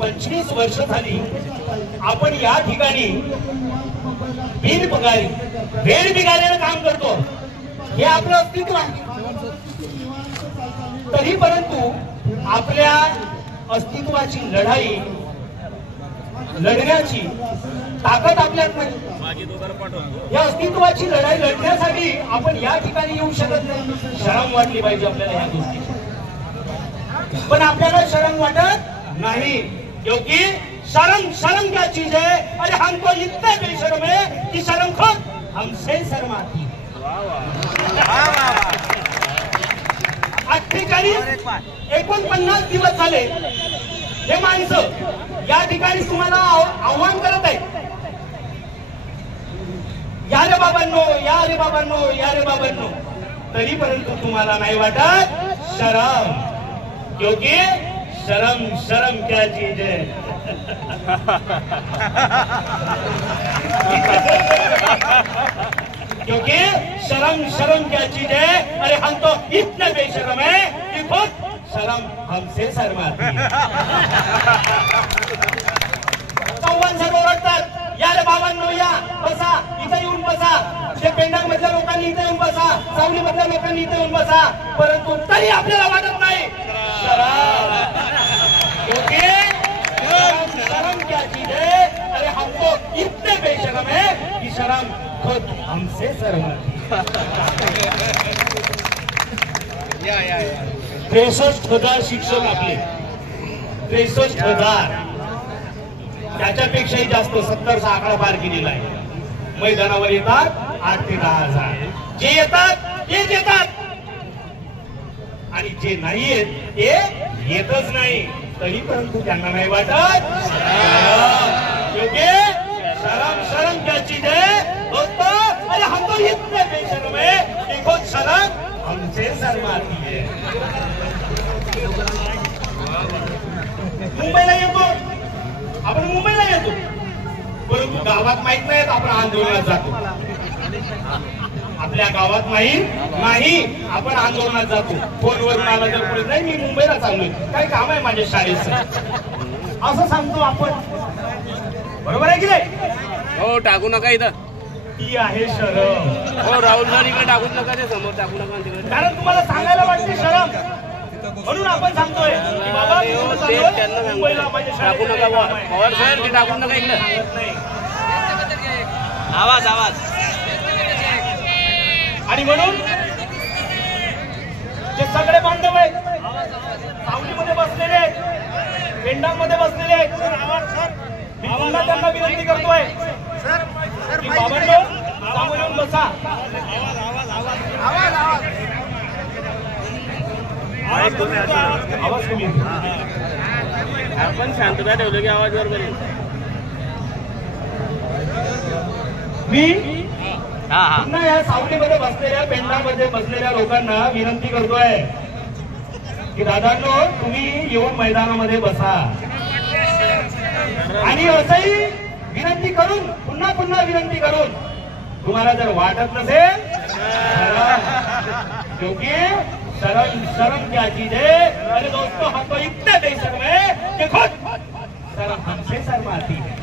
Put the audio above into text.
25 वर्ष झाली आपण या ठिकाणी बिनपगारी वेळ बिगाऱ्यानं काम करतो. हे आपलं अस्तित्व आहे. तरी परंतु आपल्या अस्तित्वाची लढाई लढण्याची ताकद आपल्यात नाही. या अस्तित्वाची लढाई लढण्यासाठी आपण या ठिकाणी येऊ शकत नाही. शरम वाटली पाहिजे आपल्याला या गोष्टी, पण आपल्याला शरम वाटत नाही. क्योंकि शर्म क्या चीज है? अरे हमको इतने बेशर्म है कि शर्म खुद हमसे शर्माती है. 49 दिवस झाले हे माणसं या ठिकाणी तुम्हाला आव्हान करत आहे. या रे बाबांनो, या रे बाबांनो, या रे बाबांनो. तरी परंतु तुम्हाला नाही वाटत शरम. क्योंकि शर्म क्या चीज है? क्योंकि शर्म क्या चीज है? अरे हम तो इतने बेशर्म है कि खुद शर्म हमसे शर्माती है. चव्हाण सर ओरडतात, या रे बाबांनो या, बसा इथे येऊन बसा. ते पेंडांग मधल्या लोकांनी इथे येऊन बसा, सावली मधल्या लोकांनी इथे येऊन बसा. परंतु तरी आपल्याला वाटत नाही शरम. क्योंकि शर्म क्या चीज है? अरे हमको इतने बेशर्म है कि शर्म खुद हमसे शर्माती है. 63,000 शिक्षक आपले, 63,000. त्याच्यापेक्षाही जास्त 70चा आकडा पार केलेला आहे. मैदानावर येतात 8 ते 10,000. जे येतात तेच येतात आणि जे नाही येत ते येतच नाही. तरी परंतु त्यांना नाही वाटत क्योंकि शर्म क्या चीज है दोस्तों? अरे हम तो इतने बेशर्म है कि खुद शर्म हमसे शर्माती है. मुंबईला येतो आपण, मुंबईला येतो, परंतु गावात माहित नाही आपण आंदोलनात जातो. आपल्या गावात नाही आपण आंदोलनात जातो. फोनवरून आला तर पुढे नाही मी मुंबईला चाललोय, काय काम आहे माझ्या शाळेचं असं सांगतो आपण. बरोबर आहे की नाही? हो, टाकू नका इथं. ती आहे शरम. हो राहुल सर, इकडे टाकूच नका, ते समोर टाकू नका तिकडे. कारण तुम्हाला सांगायला वाटते शरम, म्हणून आपण सांगतोय बाबा मुंबईला टाकू नका. पवार सर, ते टाकू नका इकडे. आवाज आणि म्हणून जे सगळे बांधव आहेत सावलीमध्ये बसलेले आहेत, पेंडामध्ये बसलेले आहेत, मी पुन्हा त्यांना विनंती करतोय की बाबांनो समोर येऊन बसा. आवाज कमी आपण शांतता ठेवलं की आवाज बरोबर येईल. मी पुन्हा या सावलीमध्ये बसलेल्या पेंडामध्ये बसलेल्या लोकांना विनंती करतोय की दादांनो तुम्ही येऊन मैदानामध्ये बसा. आणि असंही विनंती करून पुन्हा विनंती करून तुम्हाला जर वाटत नसेल क्योंकि शर्म क्या चीज है? अरे दोस्तों हम तो इतने बेशर्म है कि खुद शर्म हमसे शर्माती है.